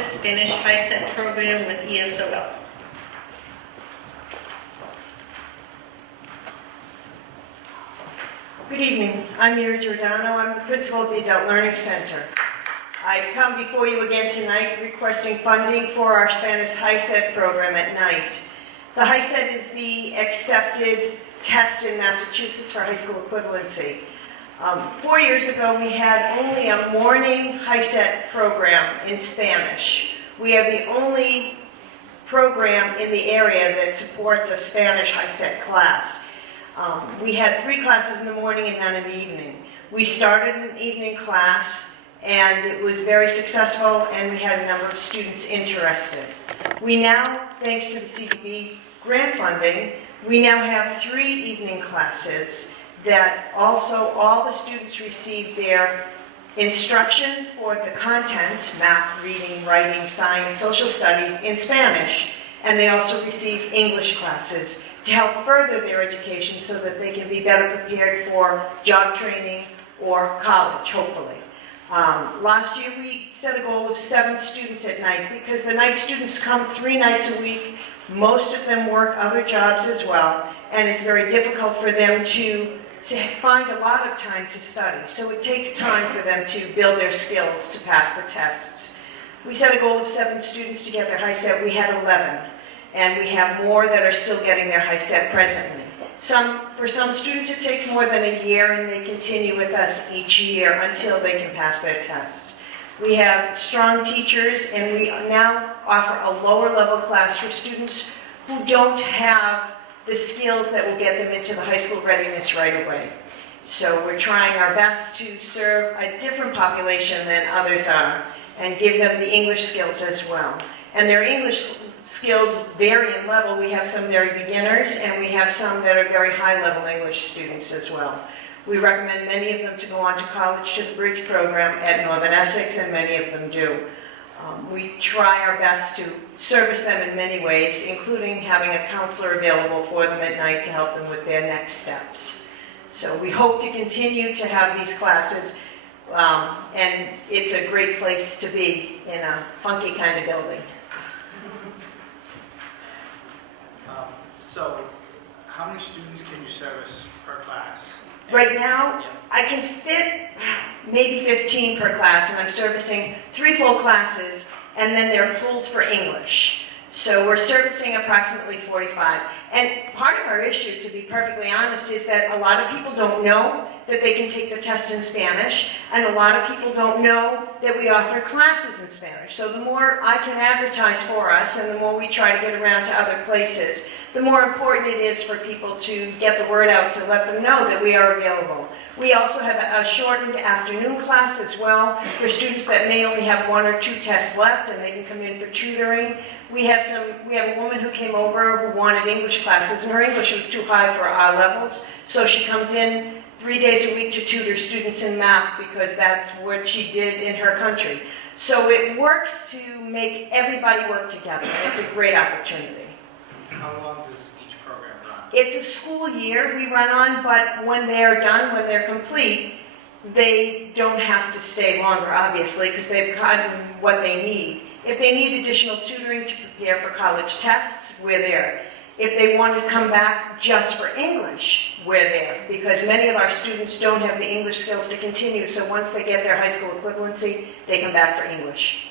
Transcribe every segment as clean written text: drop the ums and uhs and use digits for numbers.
Office Spanish HiSET program with ESOL. Good evening. I'm Mira Giordano. I'm the principal of the Adult Learning Center. I come before you again tonight requesting funding for our Spanish HiSET program at night. The HiSET is the accepted test in Massachusetts for high school equivalency. 4 years ago, we had only a morning HiSET program in Spanish. We are the only program in the area that supports a Spanish HiSET class. We had 3 classes in the morning and none in the evening. We started an evening class, and it was very successful, and we had a number of students interested. We now, thanks to the CDBG grant funding, we now have 3 evening classes that also all the students receive their instruction for the content, math, reading, writing, science, social studies, in Spanish, and they also receive English classes to help further their education so that they can be better prepared for job training or college, hopefully. Last year we set a goal of 7 students at night because the night students come 3 nights a week. Most of them work other jobs as well, and it's very difficult for them to find a lot of time to study. So it takes time for them to build their skills to pass the tests. We set a goal of 7 students to get their HiSET. We had 11, and we have more that are still getting their HiSET presently. For some students it takes more than a year, and they continue with us each year until they can pass their tests. We have strong teachers, and we now offer a lower level class for students who don't have the skills that will get them into the high school readiness right away. So we're trying our best to serve a different population than others are and give them the English skills as well. And their English skills vary in level. We have some very beginners, and we have some that are very high-level English students as well. We recommend many of them to go on to college to the Bridge program at Northern Essex, and many of them do. We try our best to service them in many ways, including having a counselor available for them at night to help them with their next steps. So we hope to continue to have these classes, and it's a great place to be in a funky kind of building. So, how many students can you service per class? Right now, I can fit maybe 15 per class, and I'm servicing 3 full classes, and then they're pulled for English. So we're servicing approximately 45. And part of our issue, to be perfectly honest, is that a lot of people don't know that they can take the test in Spanish, and a lot of people don't know that we offer classes in Spanish. So the more I can advertise for us, and the more we try to get around to other places, the more important it is for people to get the word out to let them know that we are available. We also have a shortened afternoon class as well for students that may only have 1 or 2 tests left, and they can come in for tutoring. We have a woman who came over who wanted English classes, and her English was too high for our levels, so she comes in 3 days a week to tutor students in math because that's what she did in her country. So it works to make everybody work together, and it's a great opportunity. How long does each program run? It's a school year we run on, but when they're done, when they're complete, they don't have to stay longer, obviously, because they've gotten what they need. If they need additional tutoring to prepare for college tests, we're there. If they want to come back just for English, we're there, because many of our students don't have the English skills to continue, so once they get their high school equivalency, they come back for English.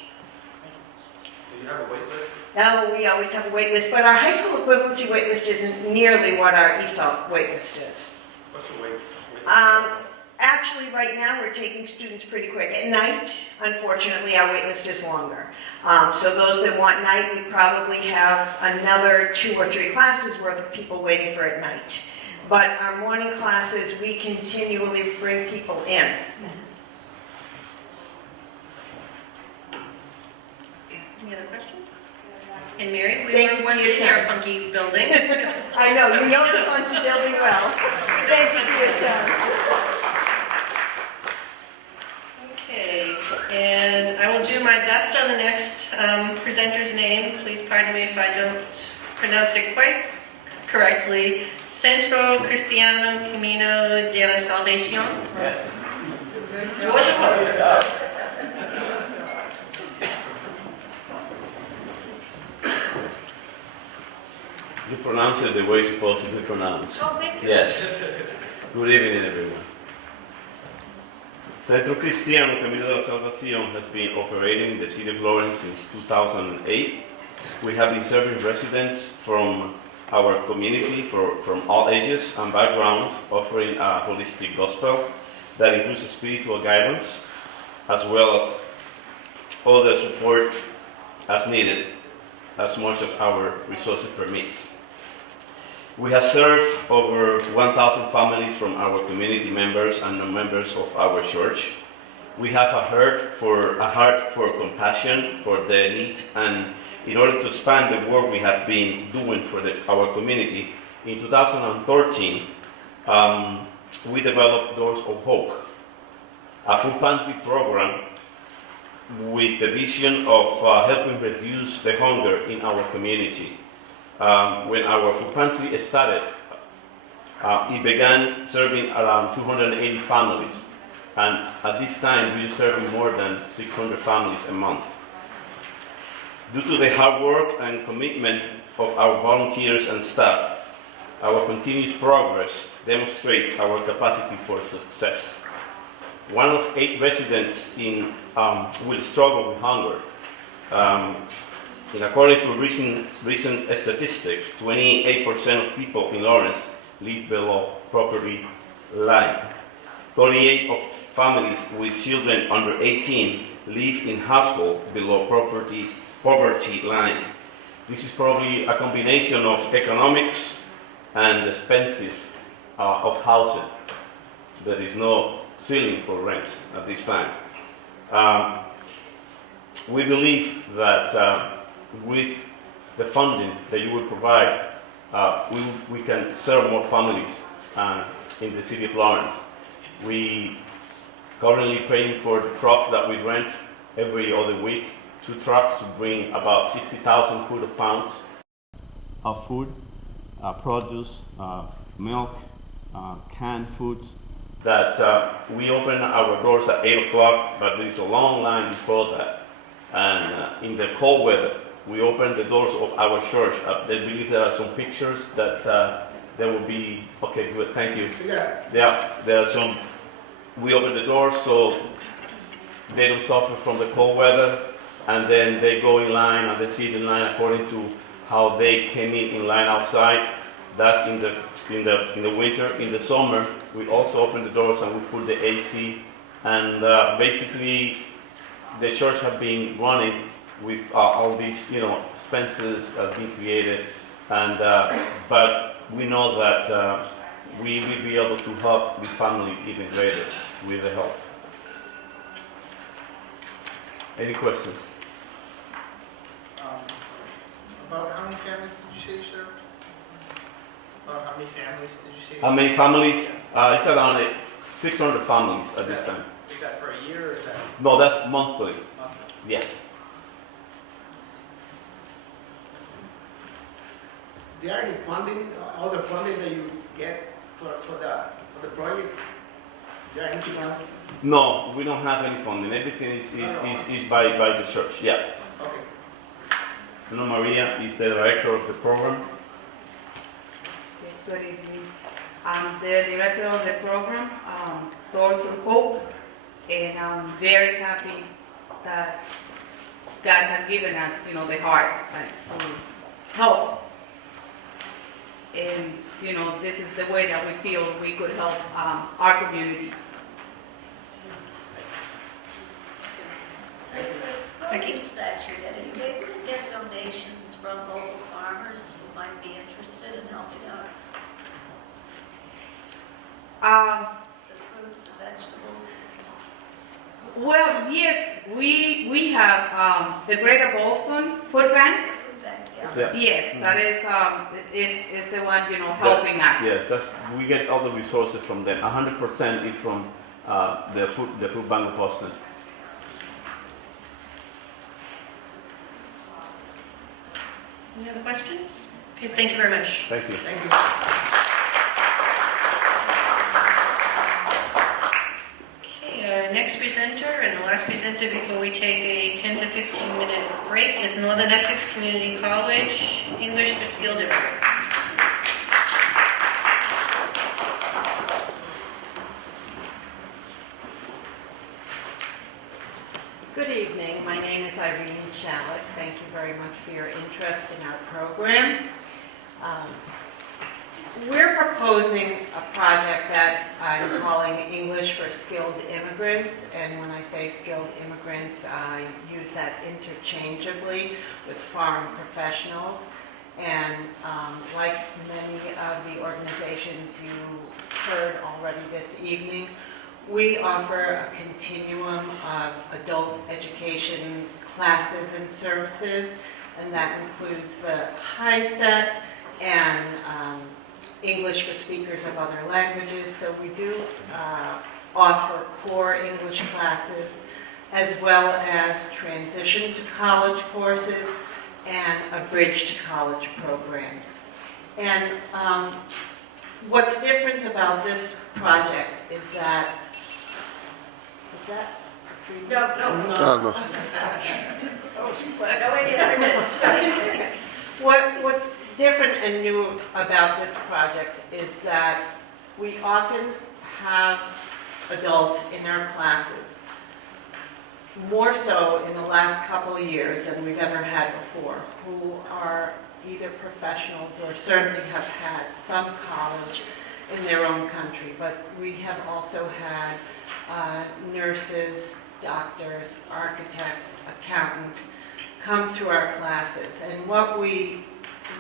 Do you have a wait list? No, we always have a wait list, but our high school equivalency wait list isn't nearly what our ESOL wait list is. What's the wait? Actually, right now, we're taking students pretty quick. At night, unfortunately, our wait list is longer. So those that want night, we probably have another 2 or 3 classes worth of people waiting for at night. But our morning classes, we continually bring people in. Any other questions? And Mary, we Thank were you once for your in our time. funky building. I know, you know the funky building well. Thank you for your time. Okay, and I will do my best on the next presenter's name. Please pardon me if I don't pronounce it quite correctly. Centro Cristiano Camino de la Salvación. Yes. Georgia. You pronounce it the way it's supposed to be pronounced. Oh, thank you. Yes. Good evening, everyone. Centro Cristiano Camino de la Salvación has been operating in the city of Lawrence since 2008. We have been serving residents from our community from all ages and backgrounds, offering a holistic gospel that includes spiritual guidance as well as all the support as needed, as much as our resources permits. We have served over 1,000 families from our community members and non-members of our church. We have a heart for compassion for the need, and in order to expand the work we have been doing for our community, in 2013, we developed Doors of Hope, a food pantry program with the vision of helping reduce the hunger in our community. When our food pantry started, it began serving around 280 families, and at this time we are serving more than 600 families a month. Due to the hard work and commitment of our volunteers and staff, our continuous progress demonstrates our capacity for success. 1 of 8 residents will struggle with hunger. According to recent statistics, 28% of people in Lawrence live below poverty line. 38% of families with children under 18 live in households below poverty line. This is probably a combination of economics and expensive of housing. There is no ceiling for rent at this time. We believe that with the funding that you will provide, we can serve more families in the city of Lawrence. We currently paying for the trucks that we rent every other week, 2 trucks to bring about 60,000 pounds of food, produce, milk, canned foods. That we open our doors at 8 o'clock, but there is a long line before that. And in the cold weather, we open the doors of our church. I believe there are some pictures that there will be. Okay, good, thank you. Yeah, there are some. We open the doors so they don't suffer from the cold weather, and then they go in line and they sit in line according to how they came in line outside. That's in the winter. In the summer, we also open the doors and we put the AC, and basically the church have been running with all these expenses that have been created, and but we know that we will be able to help the family even greater with the help. Any questions? About how many families did you say you served? About how many families did you say you How many families? It's around 600 families at this time. Is that per year or is that No, that's monthly. monthly? Yes. Is there any funding, all the funding that you get for the project? Is there anything else? No, we don't have any funding. Everything is by the church. Yeah. Okay. Ana Maria is the director of the program. Yes, good evening. I'm the director of the program, Doors of Hope, and I'm very happy that God has given us, the heart to help. And, this is the way that we feel we could help our community. The produce that you're getting, you able to get donations from local farmers who might be interested in helping out? The fruits, the vegetables? Well, yes, we have the Greater Boston Food Bank. Food bank, yeah. Yeah. Yes, that is the one, helping us. Yes, we get all the resources from them. 100% is from the food bank of Boston. Any other questions? Okay, thank you very much. Thank you. Thank you. Okay, our next presenter and the last presenter before we take a 10 to 15 minute break is Northern Essex Community College, English for Skill Developers. evening. My name is Irene Shalik. Thank you very much for your interest in our program. We're proposing a project that I'm calling English for Skilled Immigrants. And when I say skilled immigrants, I use that interchangeably with foreign professionals. And like many of the organizations you heard already this evening, we offer a continuum of adult education classes and services, and that includes the HiSET and English for speakers of other languages. So we do offer core English classes, as well as transition to college courses and a bridge to college programs. And what's different about this project is that, is that a 3 minute? No. No, I need our minutes. What's different and new about this project is that we often have adults in our classes, more so in the last couple of years than we've ever had before, who are either professionals or certainly have had some college in their own country. But we have also had nurses, doctors, architects, accountants come through our classes. And what we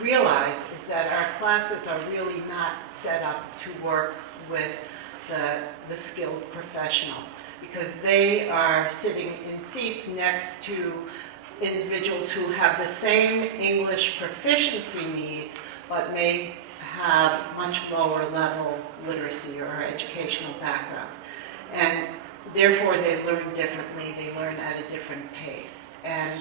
realize is that our classes are really not set up to work with the skilled professional, because they are sitting in seats next to individuals who have the same English proficiency needs, but may have much lower level literacy or educational background. And therefore they learn differently, they learn at a different pace. And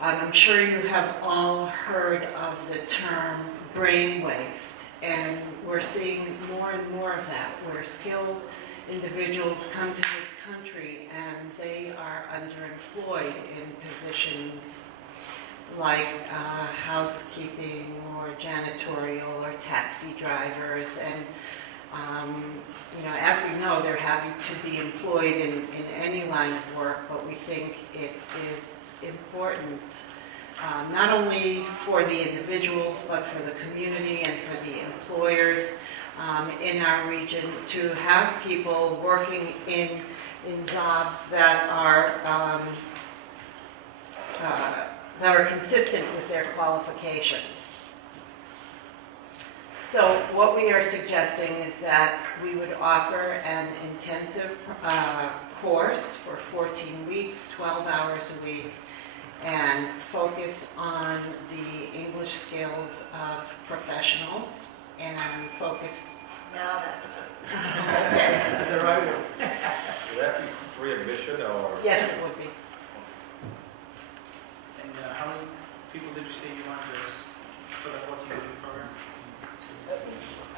I'm sure you have all heard of the term brain waste, and we're seeing more and more of that, where skilled individuals come to this country and they are underemployed in positions like housekeeping or janitorial or taxi drivers. And as we know, they're happy to be employed in any line of work, but we think it is important not only for the individuals, but for the community and for the employers in our region to have people working in jobs that are consistent with their qualifications. So what we are suggesting is that we would offer an intensive course for 14 weeks, 12 hours a week, and focus on the English skills of professionals and focus. Now that's good. That's the right one. Would that be free admission or? Yes, it would be. And how many people did you say you wanted this for the 14-week program?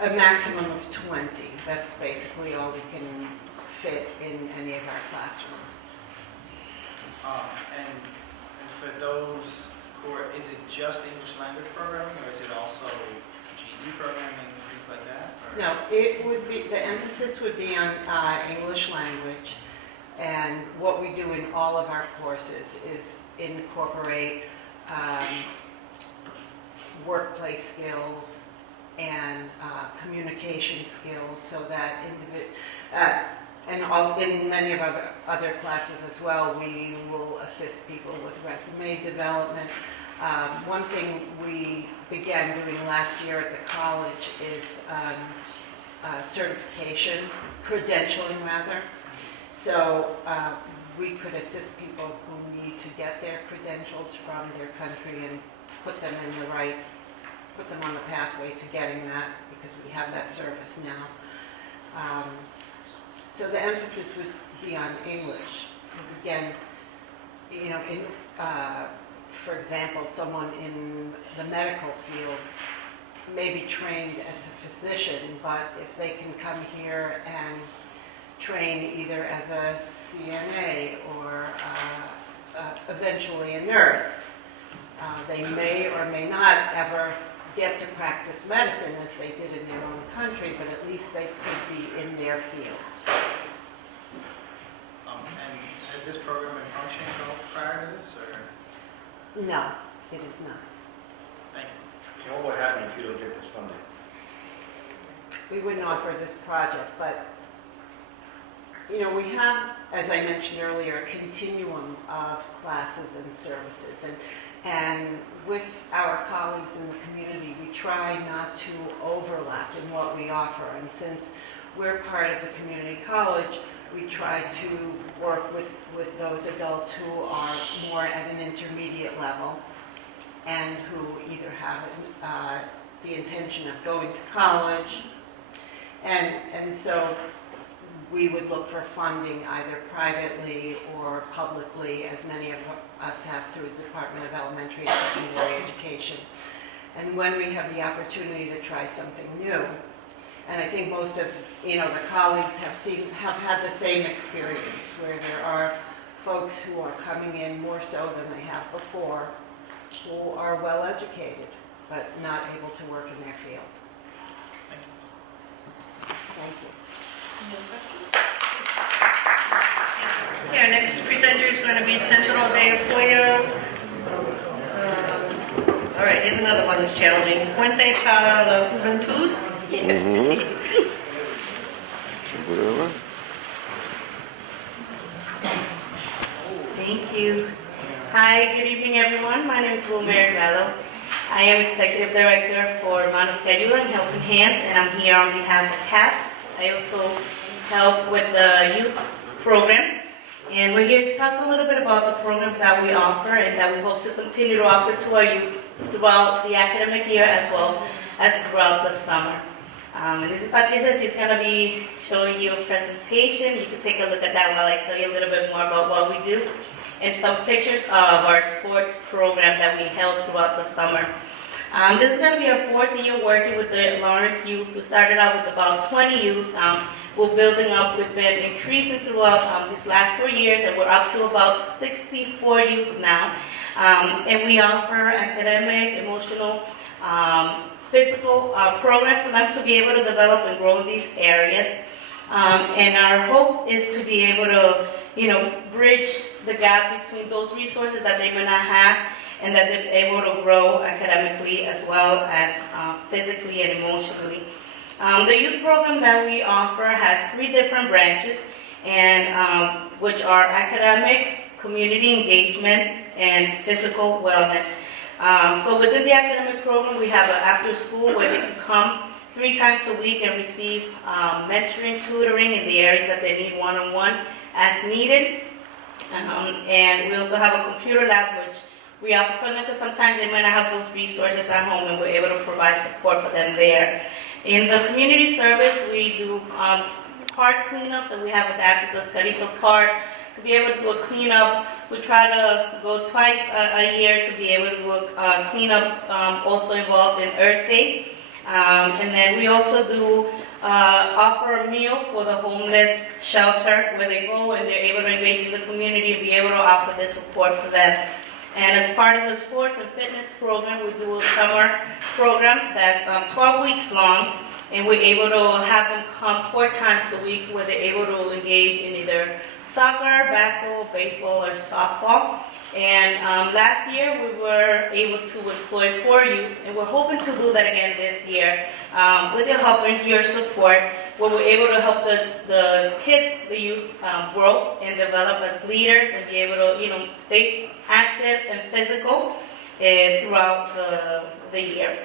A maximum of 20. That's basically all we can fit in any of our classrooms. And for those who are, is it just English language programming, or is it also GED programming and things like that? Or? No, it would be, the emphasis would be on English language. And what we do in all of our courses is incorporate workplace skills and communication skills, so that in many of our other classes as well, we will assist people with resume development. One thing we began doing last year at the college is certification, credentialing rather. So we could assist people who need to get their credentials from their country and put them on the pathway to getting that, because we have that service now. So the emphasis would be on English, because again, for example, someone in the medical field may be trained as a physician, but if they can come here and train either as a CNA or eventually a nurse, they may or may not ever get to practice medicine as they did in their own country, but at least they could be in their fields. And has this program been functioning at all? prior to this, or? No, it is not. Thank you. So what would happen if you don't get this funding? We wouldn't offer this project, but, you know, we have, as I mentioned earlier, a continuum of classes and services. And with our colleagues in the community, we try not to overlap in what we offer. And since we're part of the community college, we try to work with those adults who are more at an intermediate level and who either have the intention of going to college. And so we would look for funding either privately or publicly, as many of us have through the Department of Elementary and Secondary Education. And when we have the opportunity to try something new, and I think most of, you know, the colleagues have had the same experience, where there are folks who are coming in more so than they have before, who are well educated, but not able to work in their field. Thank you. Okay, our next presenter is going to be Central de Follo. All right, here's another one that's challenging. Puente para la Juventud. Thank you. Hi, good evening, everyone. My name is Wilmary Mello. I am Executive Director for Monoschedule and Helping Hands, and I'm here on behalf of CAP. I also help with the youth program, and we're here to talk a little bit about the programs that we offer and that we hope to continue to offer to our youth throughout the academic year as well as throughout the summer. And this is Patricia. She's going to be showing you a presentation. You can take a look at that while I tell you a little bit more about what we do, and some pictures of our sports program that we held throughout the summer. This is going to be our fourth year working with the Lawrence youth. We started out with about 20 youth. We're building up. We've been increasing throughout these last 4 years, and we're up to about 64 youth now. And we offer academic, emotional, physical programs for them to be able to develop and grow in these areas. And our hope is to be able to, you know, bridge the gap between those resources that they may not have, and that they're able to grow academically as well as physically and emotionally. The youth program that we offer has 3 different branches, and which are academic, community engagement, and physical wellness. So within the academic program, we have an after school where they can come 3 times a week and receive mentoring, tutoring in the areas that they need one-on-one as needed. And we also have a computer lab, which we offer for them because sometimes they might not have those resources at home, and we're able to provide support for them there. In the community service, we do park cleanups, and we have adapted the Scarito Park to be able to do a cleanup. We try to go twice a year to be able to do a cleanup, also involved in Earth Day. And then we also do offer a meal for the homeless shelter, where they go and they're able to engage in the community and be able to offer this support for them. And as part of the sports and fitness program, we do a summer program that's 12 weeks long, and we're able to have them come 4 times a week, where they're able to engage in either soccer, basketball, baseball, or softball. And last year we were able to employ 4 youth, and we're hoping to do that again this year with your help and your support, where we're able to help the kids, the youth, grow and develop as leaders and be able to, you know, stay active and physical throughout the year.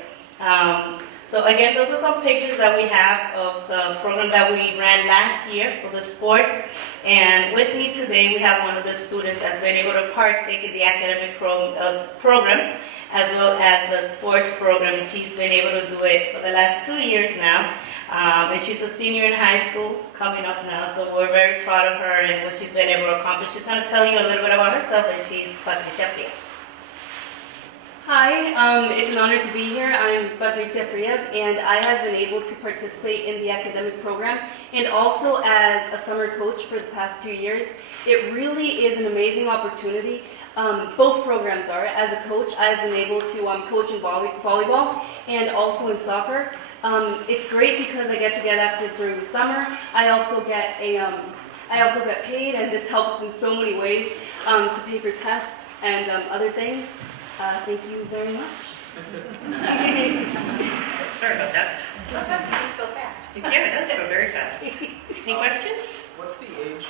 So again, those are some pictures that we have of the program that we ran last year for the sports. And with me today, we have one of the students that's been able to partake in the academic program, as well as the sports program. And she's been able to do it for the last 2 years now. And she's a senior in high school, coming up now. So we're very proud of her and what she's been able to accomplish. She's going to tell you a little bit about herself, and she's Patricia Frias. Hi, it's an honor to be here. I'm Patricia Frias, and I have been able to participate in the academic program and also as a summer coach for the past 2 years. It really is an amazing opportunity. Both programs are. As a coach, I've been able to coach in volleyball and also in soccer. It's great because I get to get active during the summer. I also get I also get paid, and this helps in so many ways to pay for tests and other things. Thank you very much. Sorry about that. It goes fast. Yeah, it does go very fast. Any questions? What's the age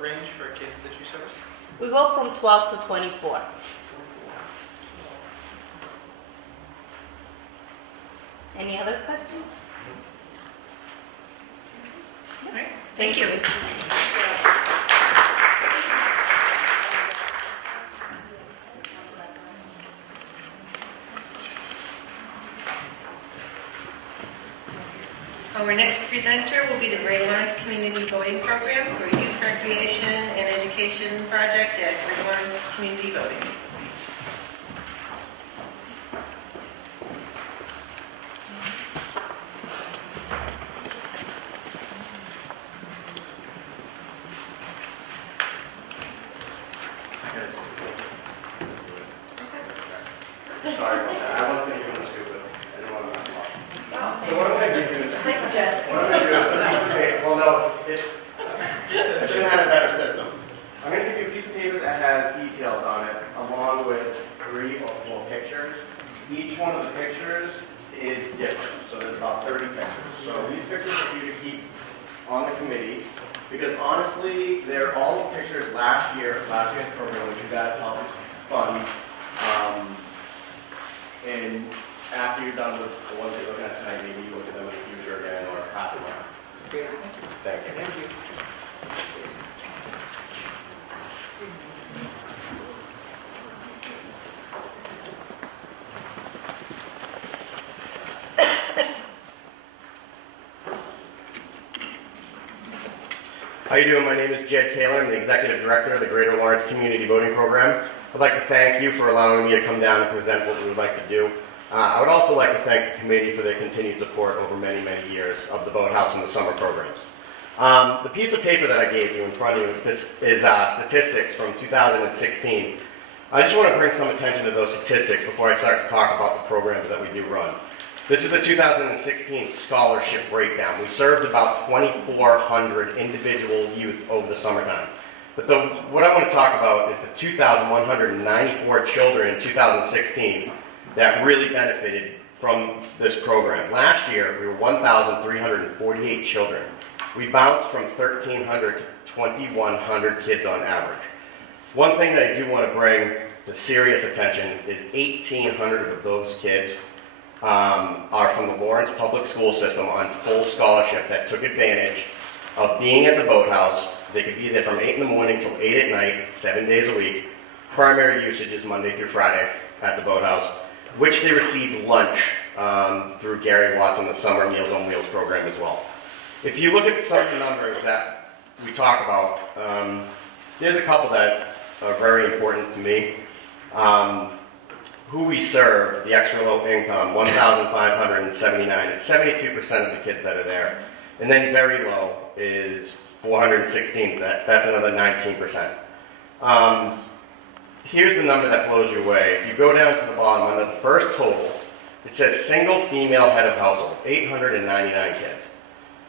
range for kids that you service? We go from 12 to 24. Any other questions? All right. Thank you. Our next presenter will be the Greater Lawrence Community Voting Program for Youth Recreation and Education Project at Greater Lawrence Community Voting. Sorry about that. I wasn't thinking it was stupid. I didn't want to mess them up. So what am I going to do? What am I going to do? Okay, well, no, I should have had a better system. I'm going to give you a piece of paper that has details on it, along with 3 or 4 pictures. Each one of the pictures is different, so there's about 30 pictures. So these pictures are for you to keep on the committee, because honestly, they're all pictures last year's program, which you guys helped fund. And after you're done with the ones you're looking at tonight, maybe you look at them in the future again or pass them on. Okay, thank you. Thank you. Thank you. How you doing? My name is Jed Kaler. I'm the Executive Director of the Greater Lawrence Community Voting Program. I'd like to thank you for allowing me to come down and present what we would like to do. I would also like to thank the committee for their continued support over many, many years of the Boathouse and the summer programs. The piece of paper that I gave you in front of you is statistics from 2016. I just want to bring some attention to those statistics before I start to talk about the programs that we do run. This is the 2016 scholarship breakdown. We served about 2,400 individual youth over the summertime. But what I want to talk about is the 2,194 children in 2016 that really benefited from this program. Last year, we were 1,348 children. We bounced from 1,300 to 2,100 kids on average. One thing that I do want to bring to serious attention is 1,800 of those kids are from the Lawrence Public School System on full scholarship that took advantage of being at the Boathouse. They could be there from 8 in the morning till 8 at night, 7 days a week. Primary usage is Monday through Friday at the Boathouse, which they received lunch through Gary Watts on the Summer Meals on Wheels program as well. If you look at some of the numbers that we talk about, there's a couple that are very important to me. Who we serve, the extra low income, 1,579. It's 72% of the kids that are there. And then very low is 416. That's another 19%. Here's the number that blows you away. If you go down to the bottom, under the first total, it says single female head of household, 899 kids.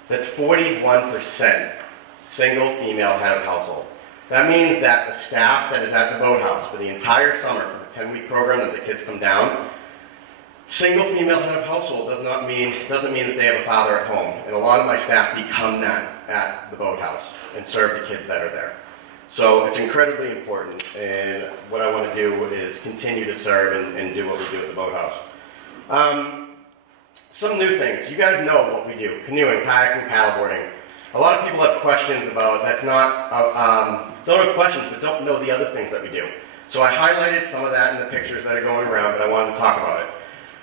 That's 41% single female head of household. That means that the staff that is at the Boathouse for the entire summer, for the 10-week program that the kids come down, single female head of household doesn't mean that they have a father at home. And a lot of my staff become that at the Boathouse and serve the kids that are there. So it's incredibly important, and what I want to do is continue to serve and do what we do at the Boathouse. Some new things. You guys know what we do: canoeing, kayaking, paddleboarding. A lot of people have questions about don't have questions, but don't know the other things that we do. So I highlighted some of that in the pictures that are going around, but I wanted to talk about it.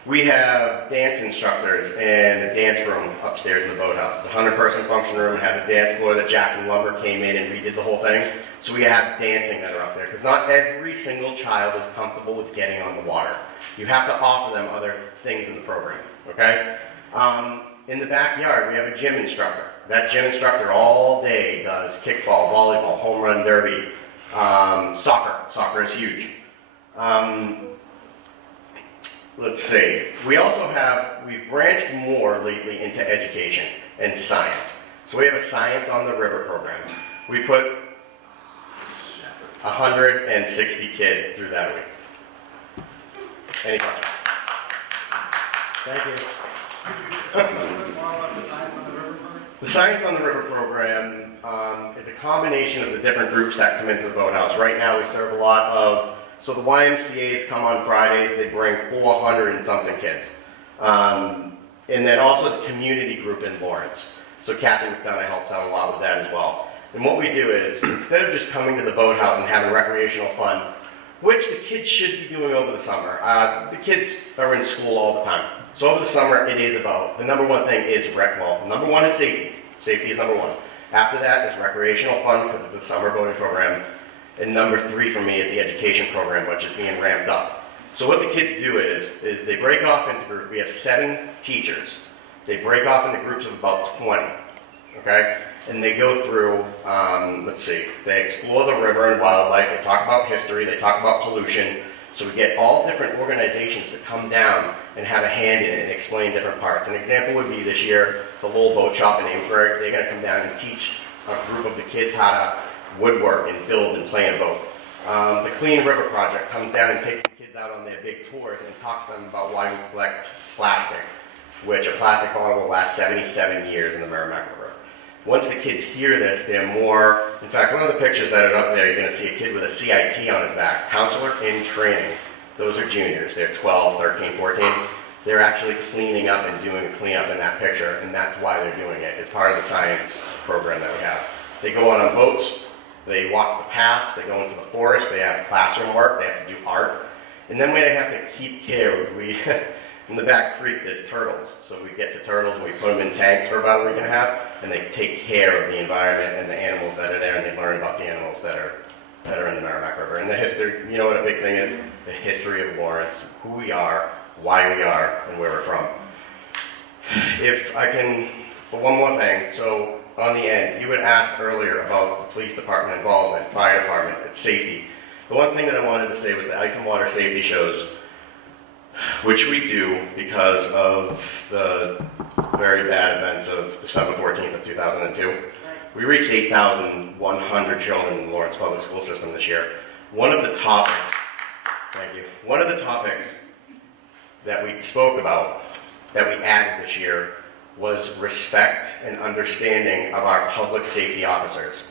We have dance instructors and a dance room upstairs in the Boathouse. It's a 100-person function room. It has a dance floor that Jackson Lumber came in and redid the whole thing. So we have dancing that are up there, because not every single child is comfortable with getting on the water. You have to offer them other things in the program, okay? In the backyard, we have a gym instructor. That gym instructor all day does kickball, volleyball, home run derby, soccer. Soccer is huge. Let's see. We also we've branched more lately into education and science. So we have a Science on the River program. We put 160 kids through that week. Any questions? Thank you. The Science on the River program is a combination of the different groups that come into the boathouse. Right now we serve a lot of, so the YMCA's come on Fridays, they bring 400 and something kids. And then also the community group in Lawrence. So Kathy McDonough helps out a lot with that as well. And what we do is, instead of just coming to the boathouse and having recreational fun, which the kids should be doing over the summer, the kids are in school all the time. So over the summer, it is about, the number one thing is number one is safety. Safety is number one. After that is recreational fun, because it's a summer boating program. And number 3 for me is the education program, which is being ramped up. So what the kids do is they break off into groups. We have 7 teachers. They break off into groups of about 20, okay? And they go through, they explore the river and wildlife, they talk about history, they talk about pollution. So we get all different organizations to come down and have a hand in it and explain different parts. An example would be this year, the Lowell Boat Shop in Amesbury. They're gonna come down and teach a group of the kids how to woodwork and build and play in a boat. The Clean River Project comes down and takes the kids out on their big tours and talks to them about why we collect plastic, which a plastic bottle will last 77 years in the Merrimack River. Once the kids hear this, they're more, in fact, one of the pictures that are up there, you're going to see a kid with a CIT on his back, counselor in training. Those are juniors, they're 12, 13, 14. They're actually cleaning up and doing a cleanup in that picture, and that's why they're doing it. It's part of the science program that we have. They go on boats, they walk the paths, they go into the forest, they have classroom work, they have to do art. And then we have to keep care. In the back creek, there's turtles. So we get the turtles and we put them in tanks for about a week and a half, and they take care of the environment and the animals that are there, and they learn about the animals that are in the Merrimack River. And the history, you know what a big thing is? The history of Lawrence, who we are, why we are, and where we're from. If I can, for one more thing, so on the end, you had asked earlier about the police department involvement, fire department, it's safety. The one thing that I wanted to say was the ice and water safety shows, which we do because of the very bad events of December 14th of 2002. We reached 8,100 children in the Lawrence Public School System this year. One of the topics that we spoke about, that we added this year, was respect and understanding of our public safety officers.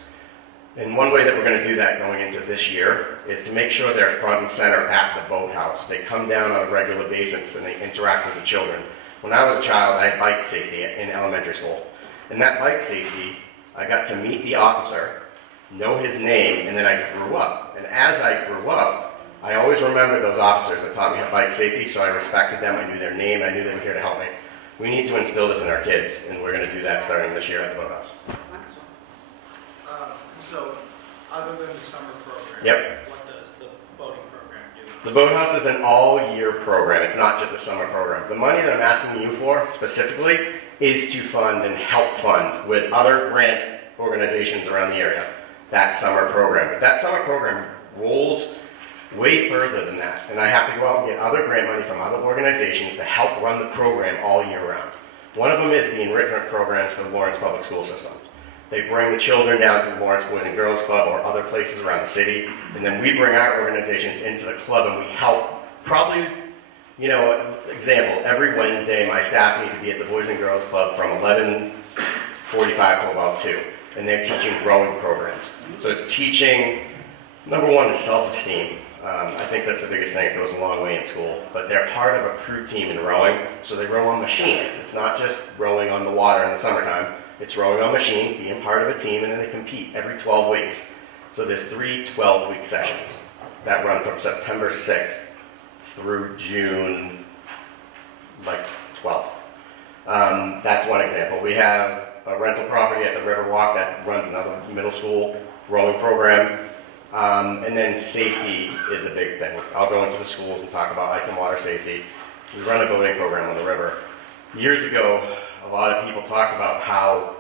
And one way that we're going to do that going into this year is to make sure they're front and center at the boathouse. They come down on a regular basis and they interact with the children. When I was a child, I had bike safety in elementary school. And that bike safety, I got to meet the officer, know his name, and then I grew up. And as I grew up, I always remembered those officers that taught me how bike safety, so I respected them, I knew their name, I knew they were here to help me. We need to instill this in our kids, and we're going to do that starting this year at the boathouse. So, other than the summer program, Yep. what does the boating program do? The boathouse is an all-year program. It's not just a summer program. The money that I'm asking you for specifically is to fund and help fund with other grant organizations around the area that summer program. But that summer program rolls way further than that. And I have to go out and get other grant money from other organizations to help run the program all year round. One of them is the enrichment programs for the Lawrence Public School System. They bring the children down to the Lawrence Boys and Girls Club or other places around the city, and then we bring our organizations into the club and we help. Probably, example, every Wednesday my staff need to be at the Boys and Girls Club from 11:45 till about 2, and they're teaching rowing programs. So it's teaching, number one is self-esteem. I think that's the biggest thing. It goes a long way in school. But they're part of a crew team in rowing, so they row on machines. It's not just rowing on the water in the summertime. It's rowing on machines, being part of a team, and then they compete every 12 weeks. So there's 3 12-week sessions that run from September 6th through June 12th. That's one example. We have a rental property at the Riverwalk that runs another middle school rowing program. And then safety is a big thing. I'll go into the schools and talk about ice and water safety. We run a boating program on the river. Years ago, a lot of people talk about how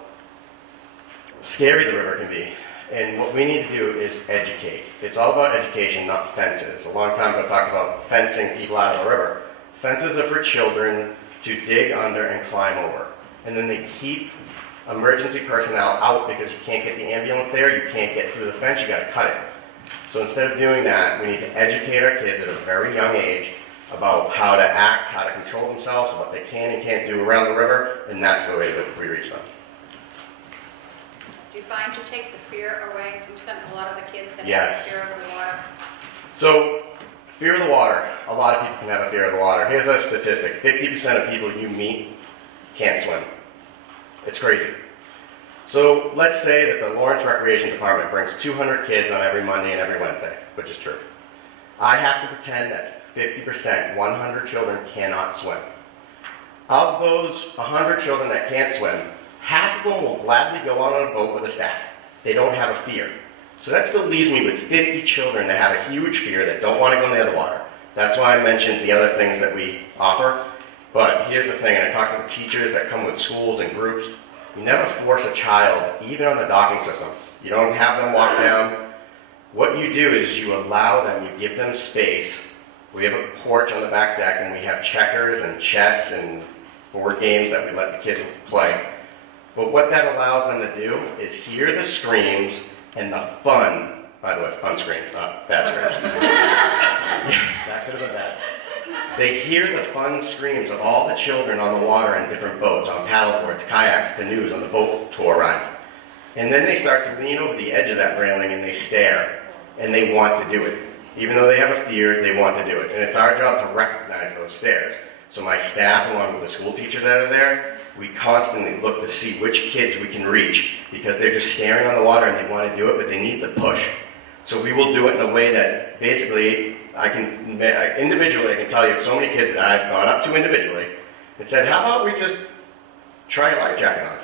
scary the river can be. And what we need to do is educate. It's all about education, not fences. A long time ago, I talked about fencing people out of the river. Fences are for children to dig under and climb over. And then they keep emergency personnel out because you can't get the ambulance there, you can't get through the fence, you gotta cut it. So instead of doing that, we need to educate our kids at a very young age about how to act, how to control themselves, what they can and can't do around the river, and that's the way that we reach them. Do you find you take the fear away from a lot of the kids that Yes. have fear of the water? So, fear of the water. A lot of people can have a fear of the water. Here's a statistic. 50% of people you meet can't swim. It's crazy. So, let's say that the Lawrence Recreation Department brings 200 kids on every Monday and every Wednesday, which is true. I have to pretend that 50%, 100 children cannot swim. Of those 100 children that can't swim, half of them will gladly go out on a boat with a staff. They don't have a fear. So that still leaves me with 50 children that have a huge fear that don't want to go near the water. That's why I mentioned the other things that we offer. But here's the thing, and I talk to the teachers that come with schools and groups. You never force a child, even on the docking system. You don't have them walk down. What you do is you allow them, you give them space. We have a porch on the back deck, and we have checkers and chess and board games that we let the kids play. But what that allows them to do is hear the screams and the fun, by the way, fun screams, not bad screams. Yeah, that could have been bad. They hear the fun screams of all the children on the water in different boats, on paddleboards, kayaks, canoes, on the boat tour rides. And then they start to lean over the edge of that railing and they stare, and they want to do it. Even though they have a fear, they want to do it. And it's our job to recognize those stares. So my staff, along with the school teachers that are there, we constantly look to see which kids we can reach because they're just staring on the water and they want to do it, but they need the push. So we will do it in a way that basically individually I can tell you of so many kids that I've gone up to individually and said, how about we just try a life jacket on?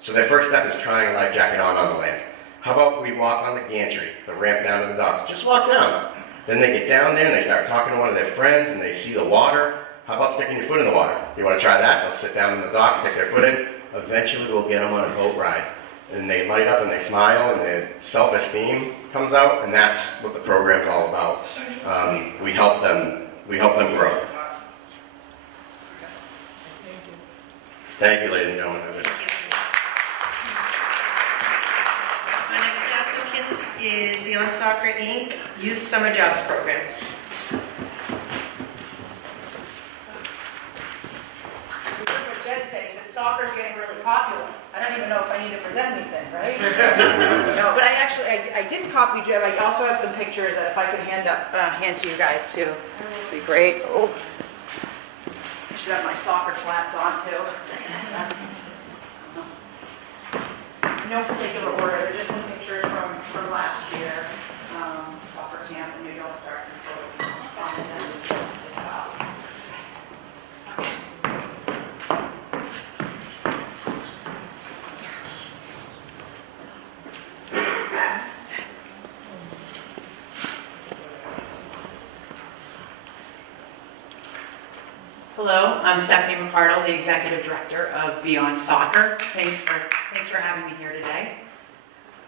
So their first step is trying a life jacket on the land. How about we walk on the gantry, the ramp down to the docks? Just walk down. Then they get down there and they start talking to one of their friends and they see the water. How about sticking your foot in the water? You want to try that? They'll sit down in the dock, stick their foot in. Eventually we'll get them on a boat ride. And they light up and they smile and their self-esteem comes out, and that's what the program's all about. We help them grow. Thank you, ladies and gentlemen. Our next applicant is Beyond Soccer, Inc., Youth Summer Jobs Program. What Jed said, he said soccer's getting really popular. I don't even know if I need to present anything, right? No, but I did copy Jed. I also have some pictures that if I could hand to you guys too, that'd be great. Oh, I should have my soccer flats on too. No particular order, they're just some pictures from last year. Soccer camp, and maybe I'll start some photos on this end as well. Hello, I'm Stephanie McCardle, the Executive Director of Beyond Soccer. Thanks for having me here today.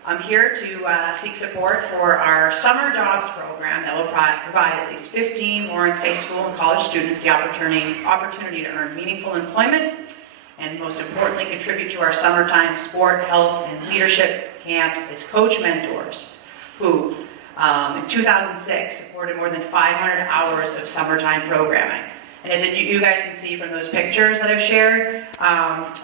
I'm here to seek support for our summer jobs program that will provide at least 15 Lawrence High School and college students the opportunity to earn meaningful employment and, most importantly, contribute to our summertime sport, health, and leadership camps as coach mentors who, in 2006, supported more than 500 hours of summertime programming. And as you guys can see from those pictures that I've shared,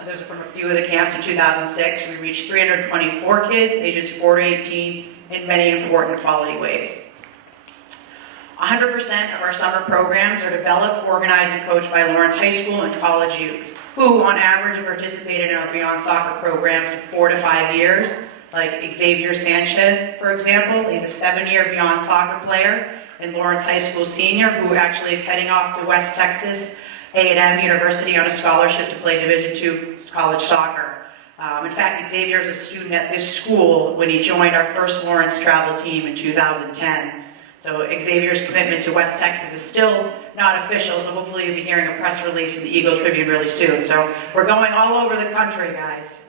those are from a few of the camps in 2006. We reached 324 kids, ages 4 to 18, in many important quality ways. 100% of our summer programs are developed, organized, and coached by Lawrence High School and college youth, who on average have participated in our Beyond Soccer programs for 4 to 5 years, like Xavier Sanchez, for example. He's a 7-year Beyond Soccer player and Lawrence High School senior who actually is heading off to West Texas A&M University on a scholarship to play Division II college soccer. In fact, Xavier is a student at this school when he joined our first Lawrence travel team in 2010. So Xavier's commitment to West Texas is still not official, so hopefully you'll be hearing a press release in the Eagle Tribune really soon. So we're going all over the country, guys.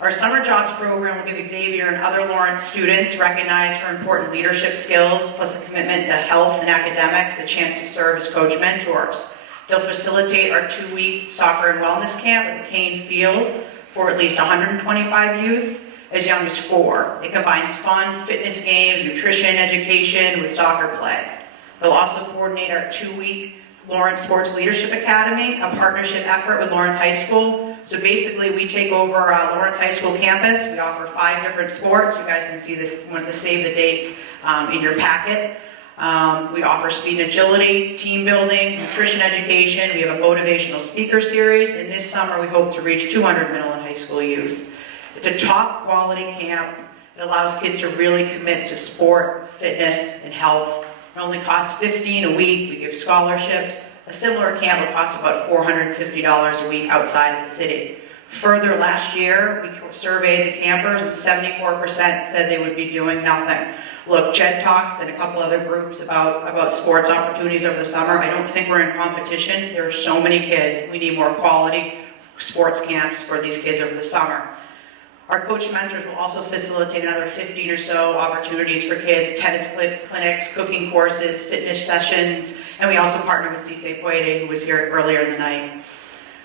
Our summer jobs program will give Xavier and other Lawrence students recognized for important leadership skills, plus a commitment to health and academics, a chance to serve as coach mentors. They'll facilitate our 2-week soccer and wellness camp at the Kane Field for at least 125 youth, as young as 4. It combines fun, fitness games, nutrition, education with soccer play. They'll also coordinate our 2-week Lawrence Sports Leadership Academy, a partnership effort with Lawrence High School. So basically, we take over Lawrence High School campus. We offer 5 different sports. You guys can see this, one of the save the dates in your packet. We offer speed and agility, team building, nutrition education. We have a motivational speaker series. And this summer, we hope to reach 200 middle and high school youth. It's a top quality camp. It allows kids to really commit to sport, fitness, and health. It only costs $15 a week. We give scholarships. A similar camp would cost about $450 a week outside of the city. Further, last year, we surveyed the campers and 74% said they would be doing nothing. Look, Jed talks and a couple other groups about sports opportunities over the summer. I don't think we're in competition. There are so many kids. We need more quality sports camps for these kids over the summer. Our coach mentors will also facilitate another 15 or so opportunities for kids, tennis clinics, cooking courses, fitness sessions, and we also partner with Cisse Puede, who was here earlier in the night.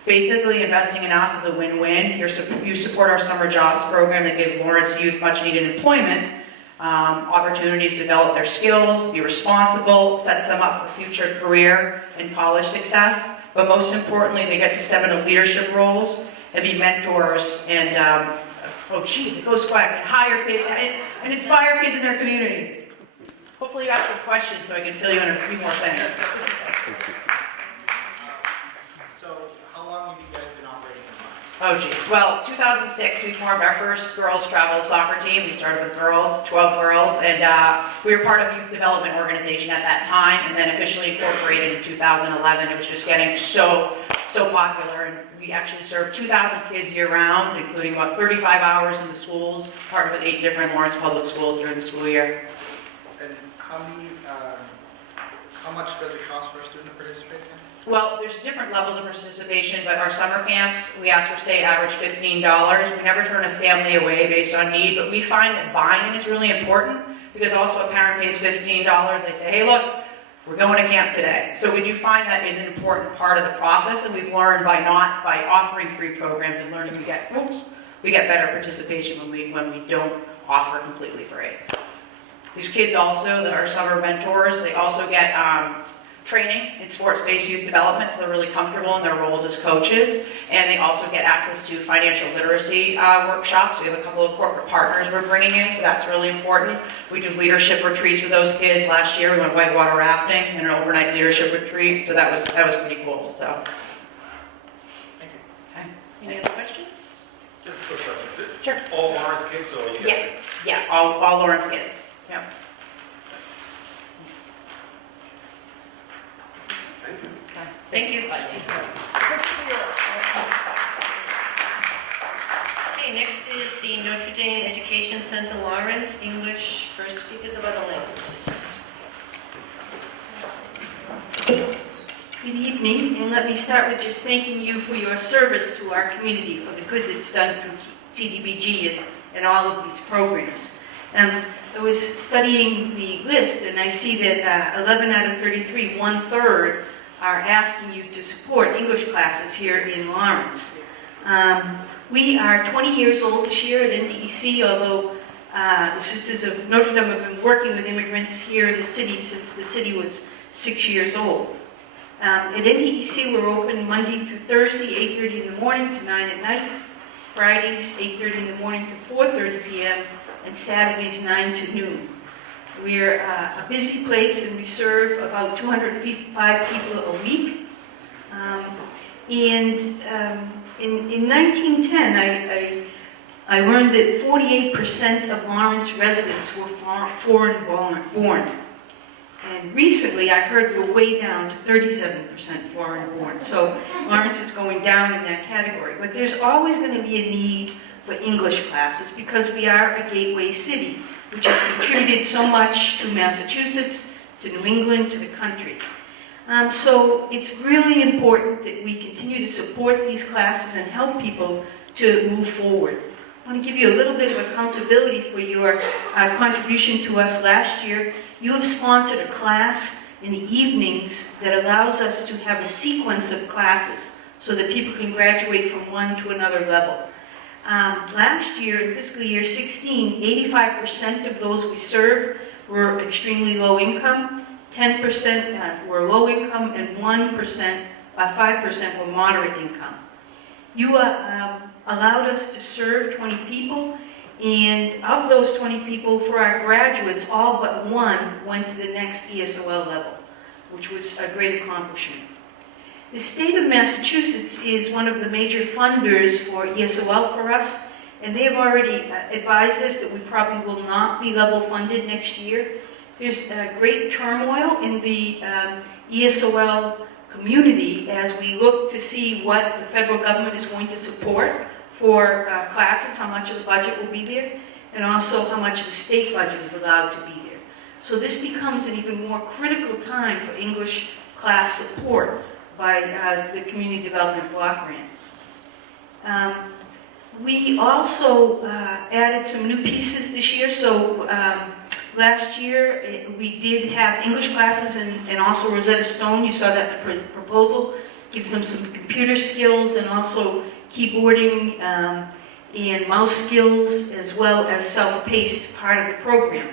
Basically, investing in us is a win-win. You support our summer jobs program that gives Lawrence youth much-needed employment, opportunities to develop their skills, be responsible, sets them up for future career and college success, but most importantly, they get to step into leadership roles and be mentors and oh geez, it goes quiet. And hire kids and inspire kids in their community. Hopefully you got some questions so I can fill you in a few more things. So how long have you guys been operating in Lawrence? Oh geez, well, 2006 we formed our first girls travel soccer team. We started with girls, 12 girls, and we were part of a youth development organization at that time, and then officially incorporated in 2011. It was just getting so popular, and we actually served 2,000 kids year-round, including about 35 hours in the schools, partnered with 8 different Lawrence public schools during the school year. And how much does it cost for a student to participate in? Well, there's different levels of participation, but our summer camps, we ask for, say, average $15. We never turn a family away based on need, but we find that buy-in is really important, because also a parent pays $15, they say, hey, look, we're going to camp today. So we do find that is an important part of the process, and we've learned by offering free programs and learning we get better participation when we don't offer completely free. These kids also, our summer mentors, they also get training in sports-based youth development, so they're really comfortable in their roles as coaches, and they also get access to financial literacy workshops. We have a couple of corporate partners we're bringing in, so that's really important. We do leadership retreats with those kids. Last year we went whitewater rafting and an overnight leadership retreat, so that was pretty cool. So, Thank you. okay. Any other questions? Just a quick question. Is it Sure. all Lawrence kids or you guys? Yes. Yeah. All Lawrence kids. Yeah. Thank you. Thank you. Okay, next is the Notre Dame Education Center Lawrence, English for speakers of other languages. Good evening, and let me start with just thanking you for your service to our community, for the good that's done through CDBG and all of these programs. I was studying the list, and I see that 11 out of 33, 1/3, are asking you to support English classes here in Lawrence. We are 20 years old this year at NDEC, although the Sisters of Notre Dame have been working with immigrants here in the city since the city was 6 years old. At NDEC, we're open Monday through Thursday, 8:30 in the morning to 9 at night. Fridays, 8:30 in the morning to 4:30 p.m. and Saturdays, 9 to noon. We're a busy place, and we serve about 255 people a week. In 1910, I learned that 48% of Lawrence residents were foreign born. And recently, I heard we're way down to 37% foreign born. So Lawrence is going down in that category. But there's always going to be a need for English classes because we are a gateway city, which has contributed so much to Massachusetts, to New England, to the country. So it's really important that we continue to support these classes and help people to move forward. I want to give you a little bit of accountability for your contribution to us last year. You have sponsored a class in the evenings that allows us to have a sequence of classes so that people can graduate from one to another level. Last year, in fiscal year 16, 85% of those we served were extremely low income, 10% were low income, and 5% were moderate income. You allowed us to serve 20 people, and of those 20 people, for our graduates, all but one went to the next ESOL level, which was a great accomplishment. The state of Massachusetts is one of the major funders for ESOL for us, and they have already advised us that we probably will not be level funded next year. There's great turmoil in the ESOL community as we look to see what the federal government is going to support for classes, how much of the budget will be there, and also how much the state budget is allowed to be there. So this becomes an even more critical time for English class support by the Community Development Block Grant. We also added some new pieces this year. So last year we did have English classes and also Rosetta Stone. You saw that the proposal gives them some computer skills and also keyboarding and mouse skills, as well as self-paced part of the program.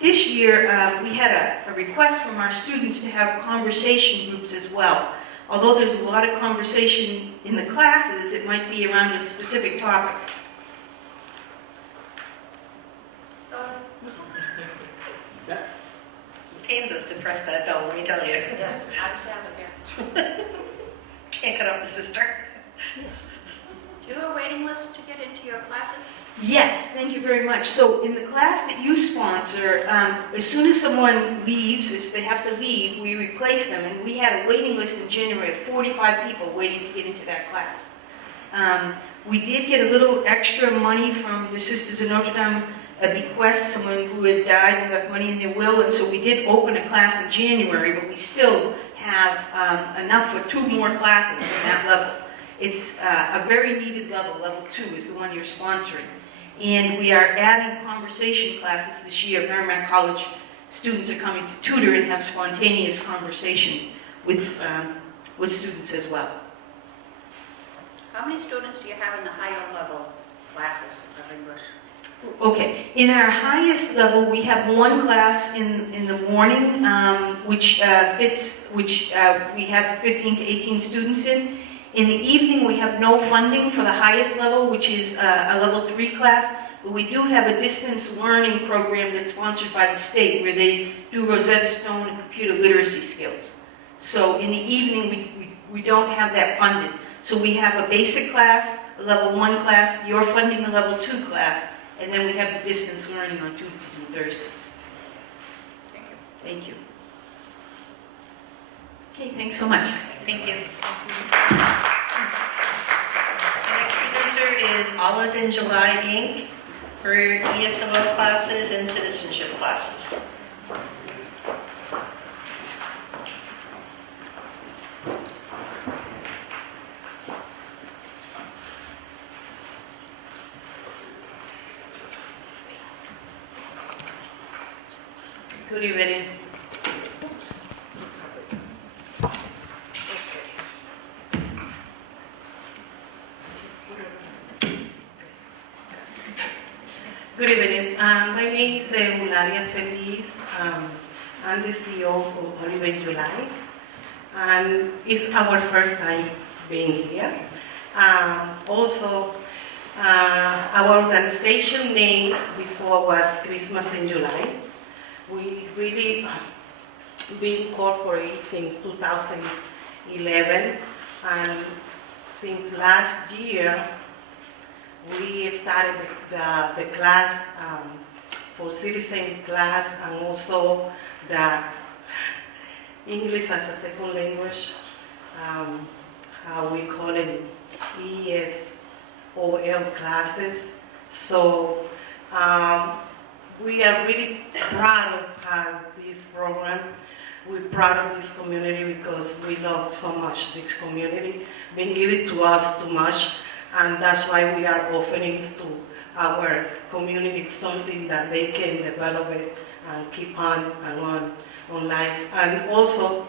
This year we had a request from our students to have conversation groups as well. Although there's a lot of conversation in the classes, it might be around a specific topic. Pains us to press that bell, let me tell you. Yeah, Can't cut off the sister. Do you have a waiting list to get into your classes? Yes, thank you very much. So in the class that you sponsor, as soon as someone leaves, if they have to leave, we replace them. And we had a waiting list in January of 45 people waiting to get into that class. We did get a little extra money from the Sisters of Notre Dame, a bequest, someone who had died and left money in their will, and so we did open a class in January, but we still have enough for 2 more classes in that level. It's a very needed level. Level 2 is the one you're sponsoring. And we are adding conversation classes this year. Merrimack College students are coming to tutor and have spontaneous conversation with students as well. How many students do you have in the higher level classes of English? Okay, in our highest level, we have 1 class in the morning, which we have 15 to 18 students in. In the evening, we have no funding for the highest level, which is a level 3 class, but we do have a distance learning program that's sponsored by the state where they do Rosetta Stone and computer literacy skills. So in the evening, we don't have that funded. So we have a basic class, a level 1 class, you're funding the level 2 class, and then we have the distance learning on Tuesdays and Thursdays. Thank you. Thank you. Okay, thanks so much. Thank you. The next presenter is Olive in July, Inc. for ESOL classes and citizenship classes. Good evening. Good evening. My name is Eulalia Feliz. I'm the CEO of Olive in July. And it's our first time being here. Also, our organization name before was Christmas in July. We really been incorporated since 2011, and since last year we started the class for citizen class and also the English as a second language, how we call it ESOL classes. So we are really proud of this program. We're proud of this community because we love so much this community. Been given to us too much, and that's why we are offering to our community something that they can develop it and keep on and on life. And also,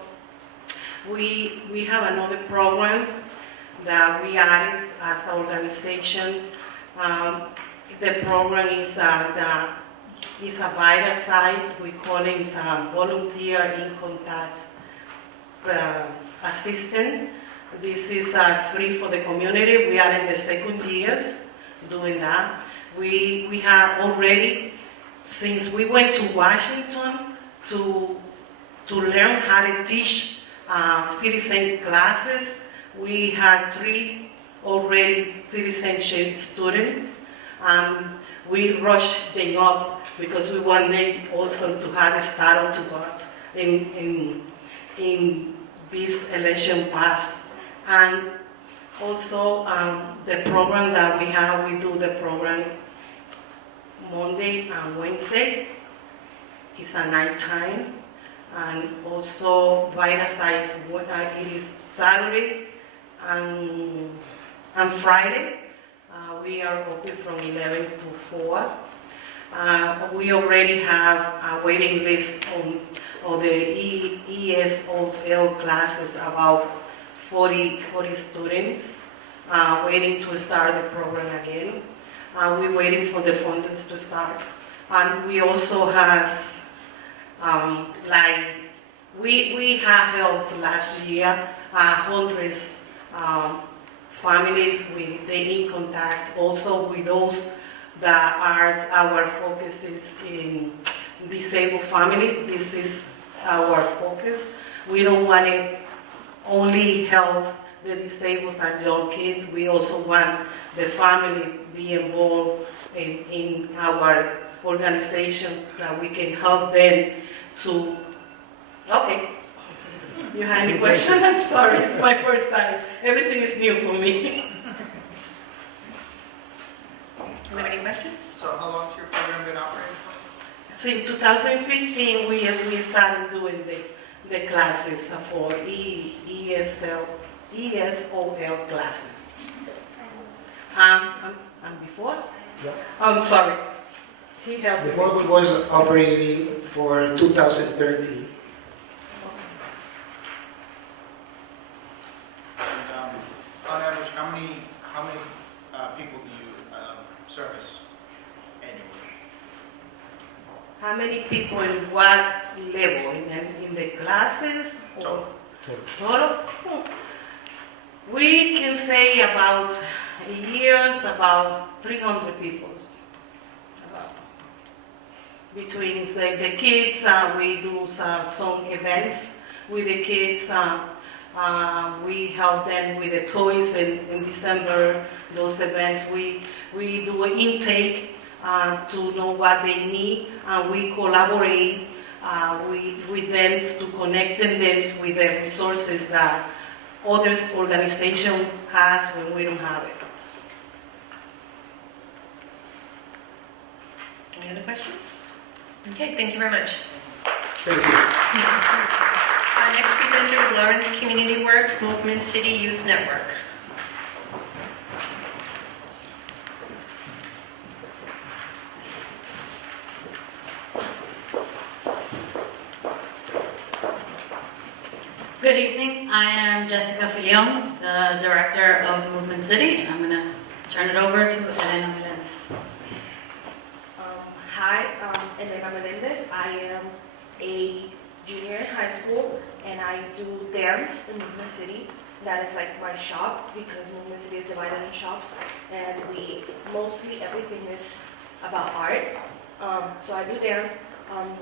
we have another program that we added as an organization The program is a vital site. We call it volunteer in contact assistant. This is free for the community. We are in the second years doing that. We have already, since we went to Washington to learn how to teach citizen classes, we had 3 already citizenship students. We rushed them up because we want them also to have a start to vote in this election past. And also the program that we have, we do the program Monday and Wednesday. It's a night time. And also Virus it is Saturday and Friday. We are open from 11 to 4. We already have a waiting list on the ESOL classes, about 40 students waiting to start the program again. We're waiting for the fundings to start. And we also have, we have helped last year hundreds families with the in contacts, also with those that are our focuses in disabled family. This is our focus. We don't want to only help the disabled and young kids. We also want the family be involved in our organization, that we can help them to. Okay. You have any questions? I'm sorry, it's my first time. Everything is new for me. Do you have any questions? So how long has your program been operating for? So in 2015, we started doing the classes for ESOL classes. And before? Yeah. I'm sorry. He helped me. Before we was operating for 2013. And on average, how many people do you service annually? How many people in what level? In the classes? Or total? We can say about years, about 300 people. Between the kids, we do some events with the kids. We help them with the toys in December, those events. We do an intake to know what they need, and we collaborate with them to connect them with the resources that other organization has when we don't have it. Any other questions? Okay, thank you very much. Thank you. Our next presenter is Lawrence Community Works Movement City Youth Network. Good evening. I am Jessica Filion, the director of Movement City. I'm going to turn it over to Elena Melendez. Hi, I'm Elena Melendez. I am a junior in high school, and I do dance in Movement City. That is like my shop, because Movement City is divided in shops, and mostly everything is about art. So I do dance.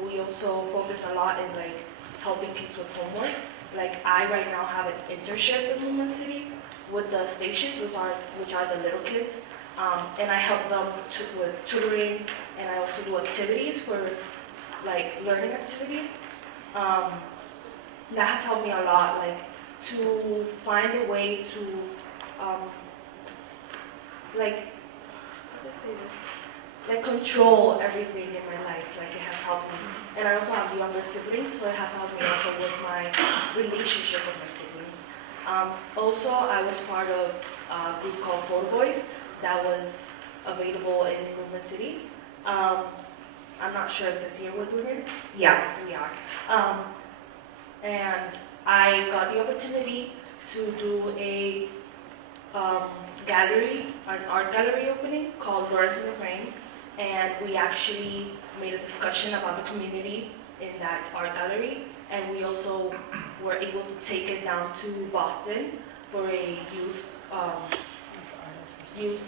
We also focus a lot in like helping kids with homework. Like I right now have an internship in Movement City with the stations, which are the little kids, and I help them with tutoring, and I also do activities for like learning activities. That has helped me a lot, like to find a way to like, how do I say this? Like control everything in my life. Like it has helped me. And I also have younger siblings, so it has helped me also with my relationship with my siblings. Also, I was part of a group called Photo Boys that was available in Movement City. I'm not sure if this year we're doing it. Yeah, we are. And I got the opportunity to do a gallery, an art gallery opening called Birds in the Rain, and we actually made a discussion about the community in that art gallery, and we also were able to take it down to Boston for a youth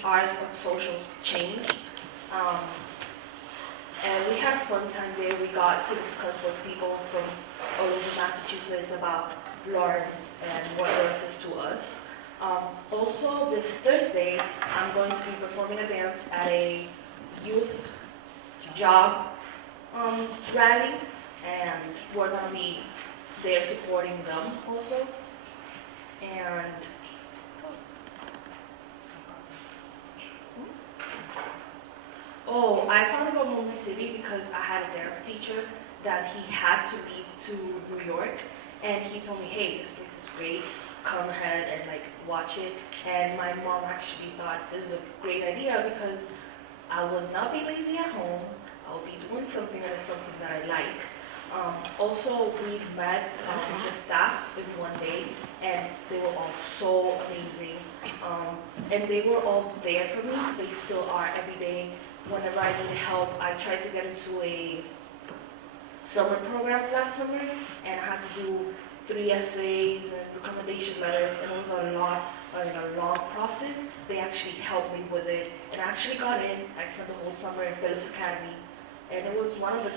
art of social change. And we had a fun time there. We got to discuss with people from all over Massachusetts about Lawrence and what Lawrence is to us. Also, this Thursday, I'm going to be performing a dance at a youth job rally, and we're going to be there supporting them also. And oh, I found about Movement City because I had a dance teacher that he had to leave to New York, and he told me, hey, this place is great, come ahead and like watch it. And my mom actually thought this is a great idea because I will not be lazy at home. I'll be doing something that is something that I like. Also, we met the staff in one day, and they were all so amazing. And they were all there for me. They still are every day. Whenever I needed help, I tried to get into a summer program last summer, and I had to do 3 essays and recommendation letters, and it was a long process. They actually helped me with it, and I actually got in. I spent the whole summer in Phillips Academy, and it was one of the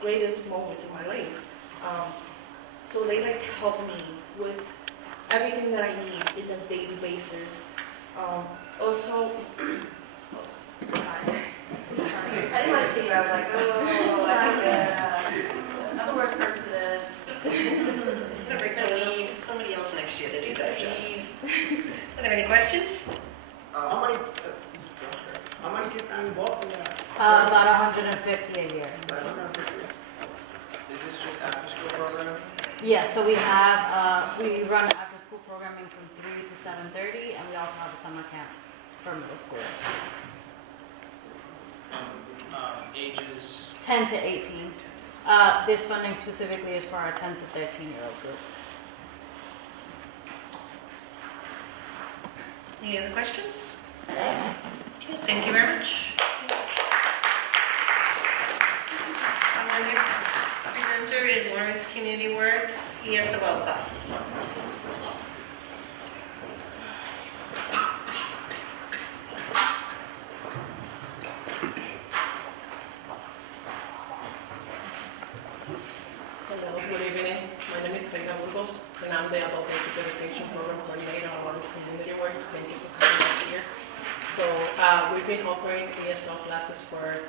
greatest moments in my life. So they helped me with everything that I need in a daily basis. Also, I didn't want to take it. I was like, oh, I'm not the worst person for this. I'm gonna bring somebody else next year to do that job. Are there any questions? How many kids are involved in that? About 150 a year. Is this just after-school programming? Yeah, so we run after-school programming from 3 to 7:30, and we also have a summer camp for middle school. Ages? 10 to 18. This funding specifically is for our 10 to 13-year-old group. Any other questions? Okay, thank you very much. Our next presenter is Lawrence Community Works ESOL classes. Hello, good evening. My name is Reina Burgos, and I'm the Adult Basic Education Program Coordinator at Lawrence Community Works. Thank you for coming us here. So we've been offering ESL classes for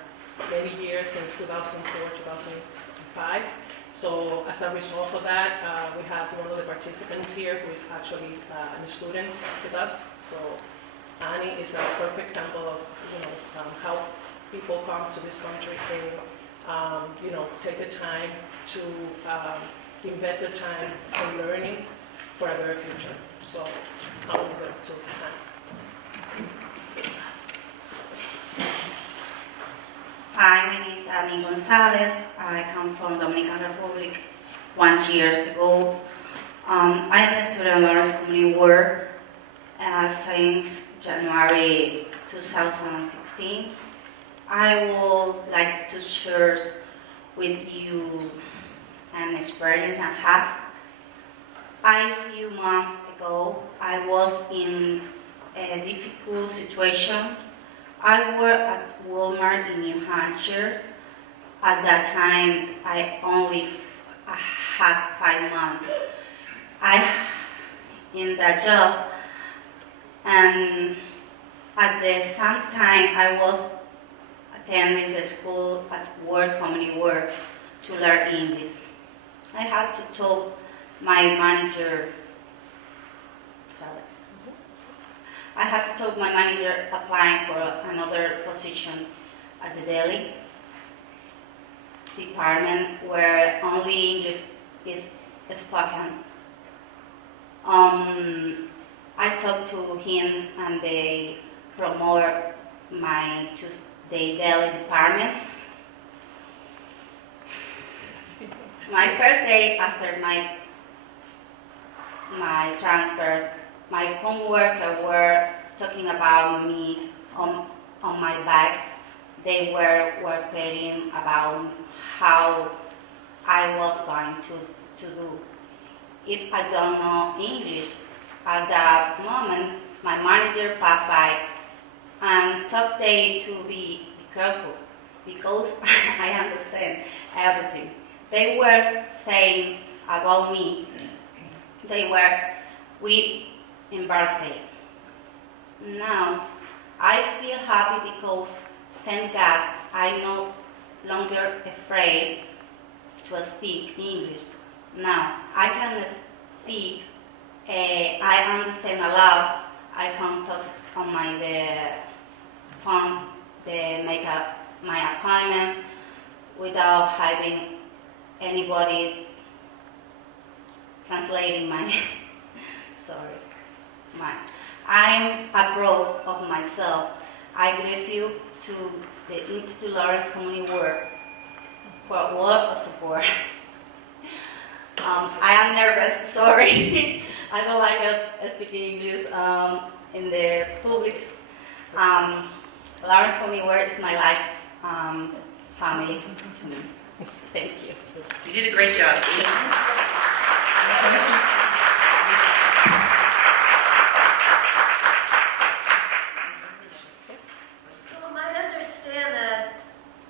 many years, since 2004, 2005. So as a result of that, we have one of the participants here who is actually a student with us. So Annie is a perfect example of how people come to this country and take the time to invest their time in learning for a better future. So I would like to Hi, my name is Annie Gonzalez. I come from Dominican Republic 1 year ago. I am a student at Lawrence Community Work since January 2016. I would like to share with you an experience I had. A few months ago, I was in a difficult situation. I worked at Walmart in New Hampshire. At that time, I only had 5 months. In that job, and at the same time, I was attending the school at Work Community Work to learn English. I had to talk my manager. I had to talk my manager applying for another position at the Delhi department where only English is spoken. I talked to him and they promoted my to the Delhi department. My first day after my transfer, my coworker were talking about me on my back. They were paying about how I was going to do. If I don't know English, at that moment, my manager passed by and told they to be careful because I understand everything. They were saying about me, we embarrassed. Now, I feel happy because, thank God, I'm no longer afraid to speak English. Now, I can speak, I understand a lot, I can talk on the phone, make my appointment without having anybody translating my, I'm proud of myself. I give you to the Institute Lawrence Community Work for all of support. I am nervous, sorry. I don't like speaking English in the public. Lawrence Community Work is my life family to me. Thank you. You did a great job. So I might understand that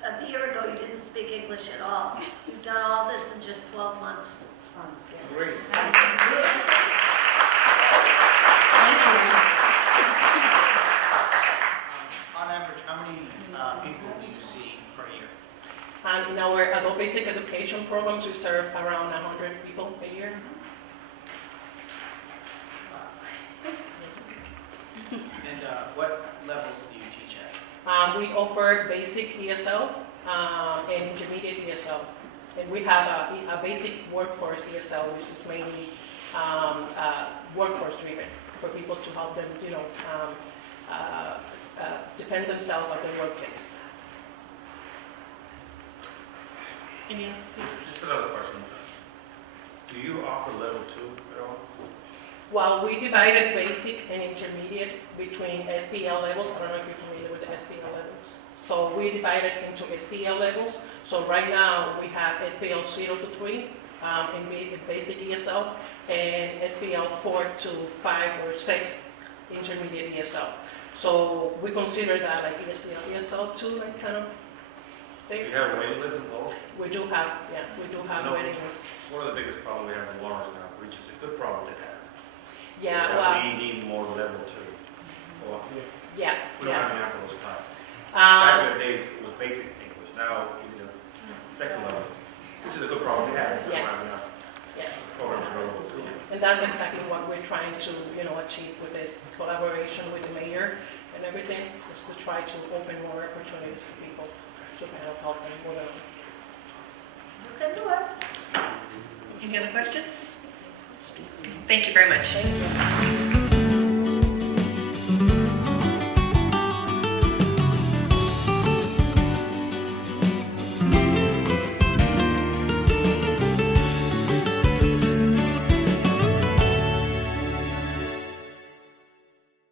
a year ago you didn't speak English at all. You've done all this in just 12 months. Great. On average, how many people do you see per year? And in our adult basic education programs, we serve around 100 people a year. And what levels do you teach at? We offer basic ESL and intermediate ESL. And we have a basic workforce ESL, which is mainly workforce driven for people to help them, defend themselves at the workplace. Just another question. Do you offer level 2 at all? Well, we divided basic and intermediate between SPL levels. I don't know if you're familiar with the SPL levels. So we divided into SPL levels. So right now we have SPL 0 to 3 in basic ESL and SPL 4 to 5 or 6 intermediate ESL. So we consider that like ESL 2, like kind of thing. Do you have a waiting list of those? We do have, waiting lists. One of the biggest problems we have in Lawrence now, which is a good problem to have. Yeah, is that well, we need more level 2. Well, yeah, we don't yeah. have enough of those classes. Back in the days, it was basic English. Now, even the second level, which is a good problem to have. We don't Yes. have enough Yes. programs available to us. And that's exactly what we're trying to, achieve with this collaboration with the mayor and everything, is to try to open more opportunities for people to kind of help them with it. You can do it. Any other questions? Thank you very much. Thank you.